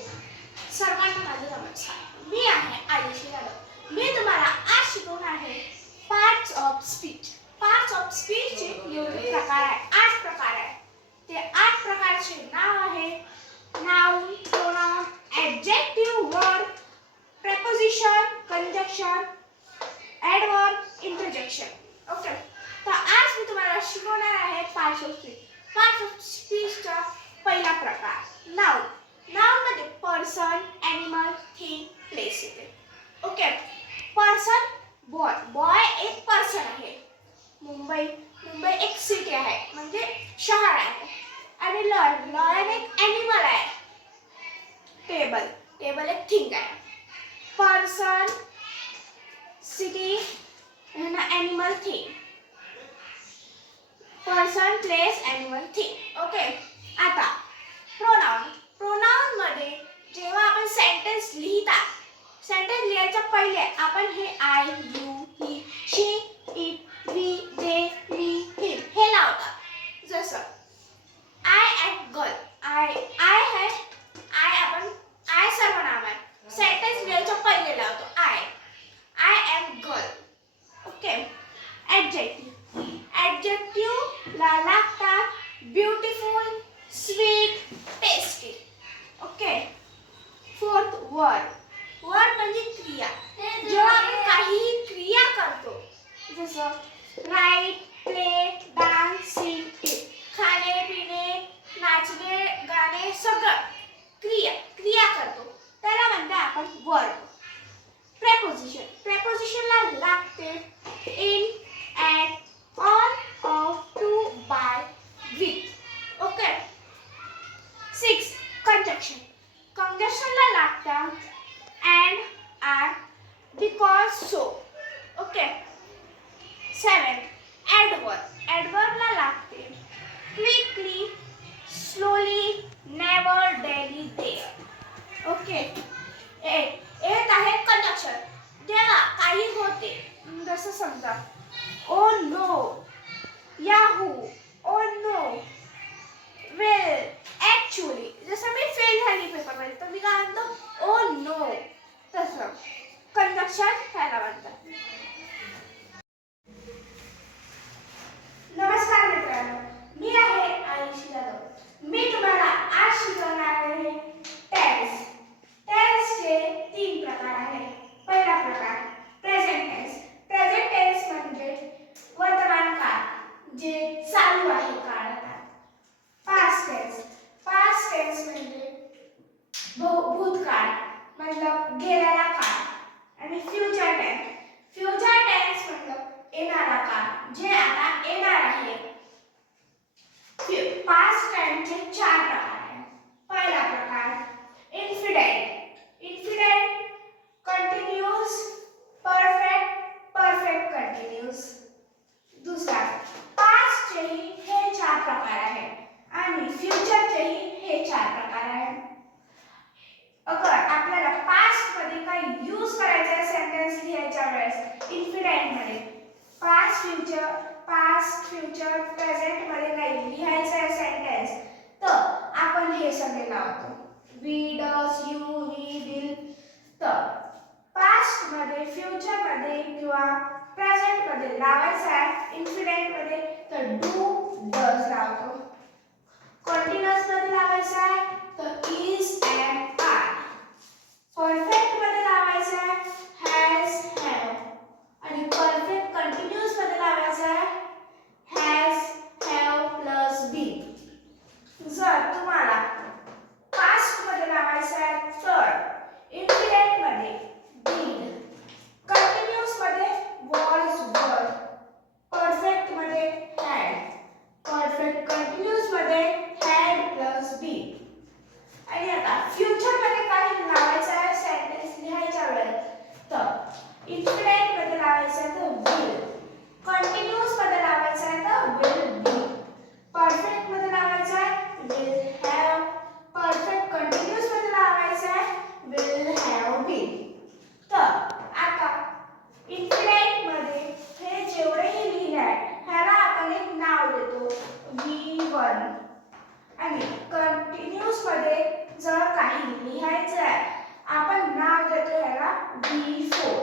सर्वांना माझे नमस्कार. मी आहे आयुषी यादव. मी तुम्हाला आज शिकवणार आहे parts of speech. Parts of स्पीचचे विविध प्रकार आहे. 8 प्रकार आहे. ते 8 प्रकारचे नाव आहे noun, pronoun, adjective, verb, preposition, conjunction, adverb, interjection. Okay. तर आज मी तुम्हाला शिकवणार आहे parts of speech. Parts of स्पीचचा पहिला प्रकार नाउन. नाउन मध्ये पर्सन, ॲनिमल, थिंग, प्लेस येते. ओके. Person boy. बॉय एक पर्सन आहे. मुंबई एक सिटी आहे म्हणजे शहर आहे. आणि लॉयन एक ॲनिमल आहे. टेबल एक थिंग आहे. Person, city and animal thing. Person, place, animal, thing. Okay. आता प्रोनाउन. प्रोनाउन मध्ये जेव्हा आपण सेंटेन्स लिहिता, सेंटेन्स लिहायच्या पहिले आपण हे I, you, he, she, it, we, they, me, him हे लावता. जसं आय एम गर्ल. आय सर्वनाम आहे. सेंटेन्स लिहायच्या पहिले लावतो I am girl. Okay. Adjective ला लागतात beautiful, sweet, tasty. Okay. Fourth word. Word म्हणजे क्रिया. जेव्हा आपण काहीही क्रिया करतो जसं write, play, dance, sing, eat, खाणे, पिणे, नाचणे, गाणे सगळं क्रिया करतो त्याला म्हणतो आपण वर्ड. प्रेपोजिशन. प्रेपोजिशनला लागते in, at, on, of, to, by, with. Okay. 6 conjunction. कंजंक्शनला लागतात and, or, because, so. Okay. 7 adverb. ॲडवर्बला लागते quickly, slowly, never, daily, there. Okay. 8 आहे कंजंक्शन. जेव्हा काही होते जसं समजा oh no, yahoo, oh no, well, actually. जसं मी फेल झाली पेपरमध्ये तर मी काय म्हणतो ओ नो. तसं कंजंक्शन त्याला म्हणतात. नमस्कार मित्रांनो, मी आहे आयुषी यादव. मी तुम्हाला आज शिकवणार आहे टेन्स. टेन्सचे 3 प्रकार आहेत. पहिला प्रकार प्रेझेंट टेन्स. प्रेझेंट टेन्स म्हणजे वर्तमान काळ जे चालू आहे काळ आता. Past tense. पास्ट टेन्स म्हणजे भूतकाळ मतलब गेलेला काळ. आणि फ्युचर टेन्स. फ्युचर टेन्स मतलब येणारा काळ जे आता येणार आहे. पास्ट टेन्सचे 4 प्रकार आहेत. पहिला प्रकार infinite. Infinite continuous, perfect continuous. दुसरा पास्टचेही हे 4 प्रकार आहेत आणि फ्युचरचेही हे 4 प्रकार आहेत. अगर आपल्याला पास्ट मध्ये काही यूज करायचं आहे सेंटेन्स लिहायच्या वेळेस इन्फिनिट मध्ये पास्ट, फ्युचर, प्रेझेंट मध्ये काही लिहायचं आहे सेंटेन्स तर आपण हे सगळे लावतो. We, does, you, he, will. तर पास्ट मध्ये, फ्युचर मध्ये किंवा प्रेझेंट मध्ये लावायचं आहे इन्फिनिट मध्ये तर डू, डज लावतो. कंटिन्यूअस मध्ये लावायचं आहे तर इज, एम, आर. परफेक्ट मध्ये लावायचं आहे हॅज, हॅव. आणि परफेक्ट कंटिन्यूअस मध्ये लावायचं आहे हॅज, हॅव प्लस बीन. जर तुम्हाला पास्ट मध्ये लावायचं आहे तर इन्फिनिट मध्ये did, कंटिन्यूअस मध्ये was, were, परफेक्ट मध्ये had, परफेक्ट कंटिन्यूअस मध्ये had प्लस been. आणि आता लिहायचं आहे. आपण नाव देतो याला V4.